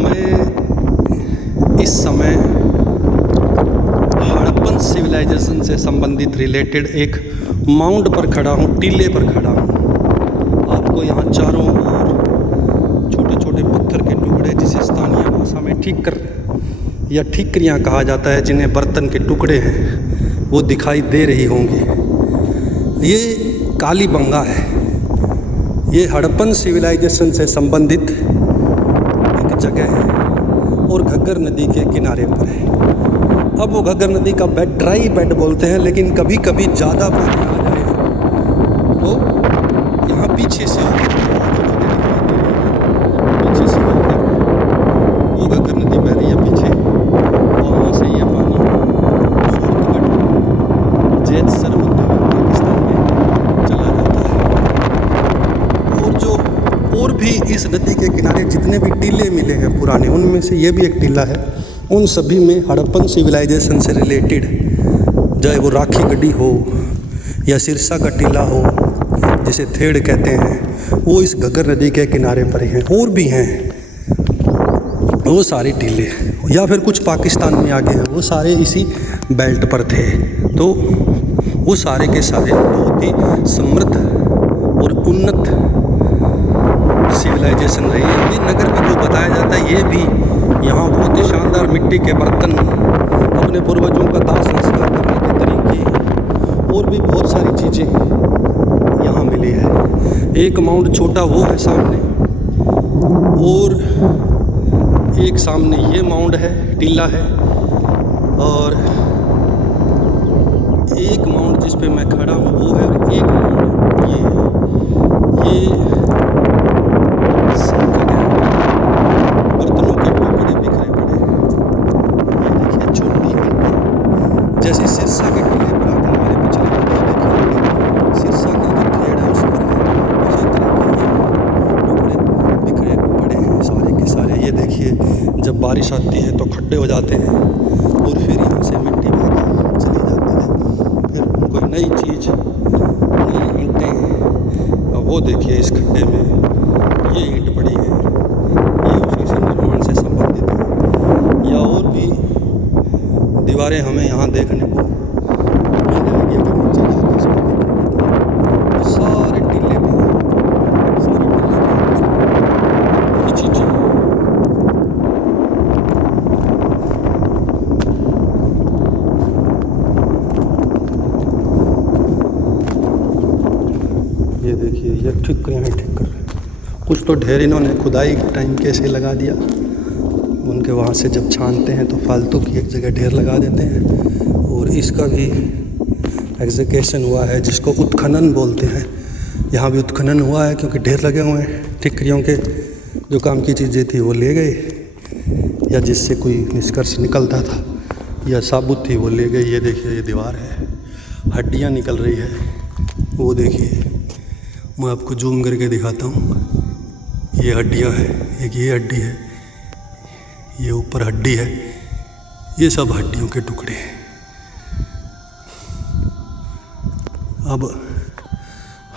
मैं इस समय हड़प्पन सिविलाइजेशन से संबंधित रिलेटेड एक माउंट पर खड़ा हूँ, टीले पर खड़ा हूँ। आपको यहाँ चारों ओर छोटे छोटे पत्थर के टुकड़े, जिसे स्थानीय भाषा में ठीकर या ठीकरियाँ कहा जाता है, जिन्हें बर्तन के टुकड़े हैं, वो दिखाई दे रही होंगी। ये कालीबंगा है। ये हड़प्पन सिविलाइजेशन से संबंधित एक जगह है और घग्गर नदी के किनारे पर है। अब वो घग्गर नदी का बेड ड्राई बेड बोलते हैं, लेकिन कभी कभी ज़्यादा पानी आ जाए तो यहाँ पीछे से होकर वो घग्गर नदी बह रही है पीछे, और वहाँ से ये पानी सूरतगढ़ जैतसर होते हुए पाकिस्तान में चला जाता है। और भी इस नदी के किनारे जितने भी टीले मिले हैं पुराने, उनमें से ये भी एक टीला है। उन सभी में हड़प्पन सिविलाइजेशन से रिलेटेड, चाहे वो राखी गढ़ी हो या सिरसा का टीला हो जिसे थेड़ कहते हैं, वो इस घग्गर नदी के किनारे पर हैं। और भी हैं वो सारे टीले, या फिर कुछ पाकिस्तान में आगे हैं, वो सारे इसी बेल्ट पर थे। तो वो सारे के सारे बहुत ही समृद्ध और उन्नत सिविलाइजेशन रही है। अमीरनगर भी जो बताया जाता है, ये भी यहाँ बहुत ही शानदार मिट्टी के बर्तन, अपने पूर्वजों का दाह संस्कार करने के तरीके और भी बहुत सारी चीज़ें यहाँ मिली है। एक माउंट छोटा वो है सामने, और एक सामने ये माउंट है, टीला है, और एक माउंट जिस पे मैं खड़ा हूँ वो है, और एक माउंट ये है। ये बर्तनों के टुकड़े बिखरे पड़े हैं। ये देखिए छोटी है, जैसे सिरसा के टीले पर आपने मेरे पिछले वीडियो देखे होंगे, सिरसा का जो थ्रेड है उस पर है, उसी तरह के ये टुकड़े बिखरे पड़े हैं सारे के सारे। ये देखिए, जब बारिश आती है तो खड्डे हो जाते हैं और फिर यहाँ से मिट्टी बह के चली जाती है, फिर कोई नई चीज़, नई ईंटें। अब वो देखिए, इस खड्डे में ये ईंट पड़ी है, ये उसी से निर्माण से संबंधित है। या और भी दीवारें हमें यहाँ देखने को मिल जाएगी अगर नीचे जाकर इसको देखेंगे तो। सारे टीले पे, सारे टीले पे ये चीज़ें। ये देखिए, ये ठीकरियाँ हैं, ठीकर कुछ तो ढेर इन्होंने खुदाई टाइम कैसे लगा दिया। उनके वहाँ से जब छानते हैं तो फालतू की एक जगह ढेर लगा देते हैं। और इसका भी एग्जीक्यूशन हुआ है, जिसको उत्खनन बोलते हैं। यहाँ भी उत्खनन हुआ है, क्योंकि ढेर लगे हुए हैं। ठीकरियों के जो काम की चीज़ें थी वो ले गए, या जिससे कोई निष्कर्ष निकलता था या साबुत थी वो ले गए। ये देखिए, ये दीवार है, हड्डियाँ निकल रही है। वो देखिए, मैं आपको जूम करके दिखाता हूँ। ये हड्डियाँ हैं, एक ये हड्डी है, ये ऊपर हड्डी है, ये सब हड्डियों के टुकड़े हैं। अब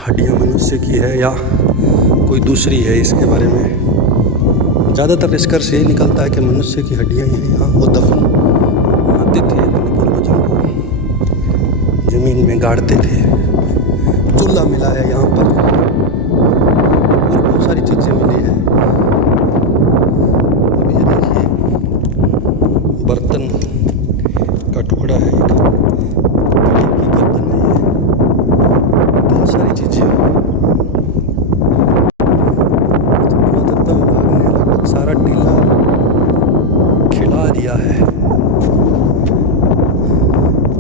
हड्डियाँ मनुष्य की है या कोई दूसरी है, इसके बारे में ज़्यादातर निष्कर्ष ये निकलता है कि मनुष्य की हड्डियाँ ही हैं। यहाँ वो दफन आते थे अपने पूर्वजों को, ज़मीन में गाड़ते थे। चूल्हा मिला है यहाँ पर, और बहुत सारी चीज़ें मिली है। अब ये देखिए, बर्तन का टुकड़ा है, एक घड़ी की गर्दन है, ये बहुत सारी चीज़ें। पुरातत्व विभाग ने लगभग सारा टीला खिला दिया है।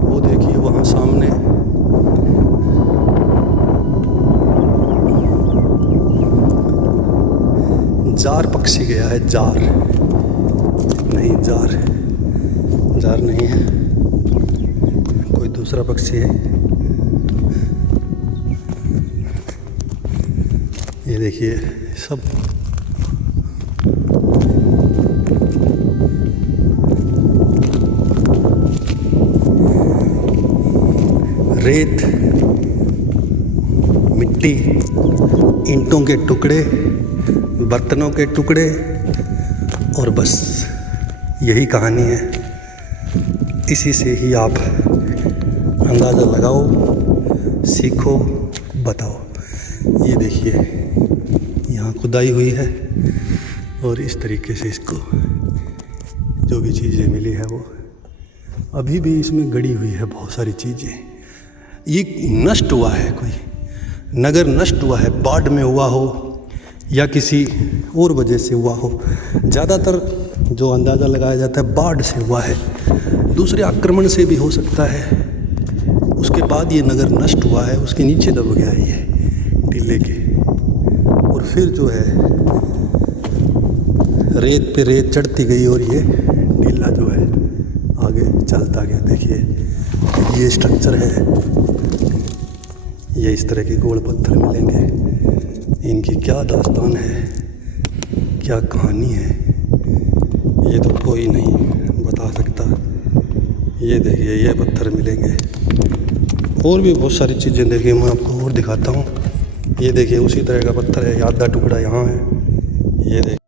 वो देखिए, वहाँ सामने जार पक्षी गया है। जार नहीं, जार नहीं है, कोई दूसरा पक्षी है। ये देखिए, सब रेत, मिट्टी, ईंटों के टुकड़े, बर्तनों के टुकड़े और बस यही कहानी है। इसी से ही आप अंदाज़ा लगाओ, सीखो, बताओ। ये देखिए यहाँ खुदाई हुई है और इस तरीके से इसको जो भी चीज़ें मिली है वो अभी भी इसमें गड़ी हुई है। बहुत सारी चीज़ें ये नष्ट हुआ है, कोई नगर नष्ट हुआ है, बाढ़ में हुआ हो या किसी और वजह से हुआ हो। ज़्यादातर जो अंदाज़ा लगाया जाता है बाढ़ से हुआ है, दूसरे आक्रमण से भी हो सकता है। उसके बाद ये नगर नष्ट हुआ है, उसके नीचे दब गया है ये टीले के, और फिर जो है रेत पे रेत चढ़ती गई और ये टीला जो है आगे चलता गया। देखिए ये स्ट्रक्चर है, ये इस तरह के गोल पत्थर मिलेंगे। इनकी क्या दास्तान है, क्या कहानी है, ये तो कोई नहीं बता सकता। ये देखिए ये पत्थर मिलेंगे और भी बहुत सारी चीज़ें। देखिए मैं आपको और दिखाता हूँ। ये देखिए उसी तरह का पत्थर है, आधा टुकड़ा यहाँ है। ये देखिए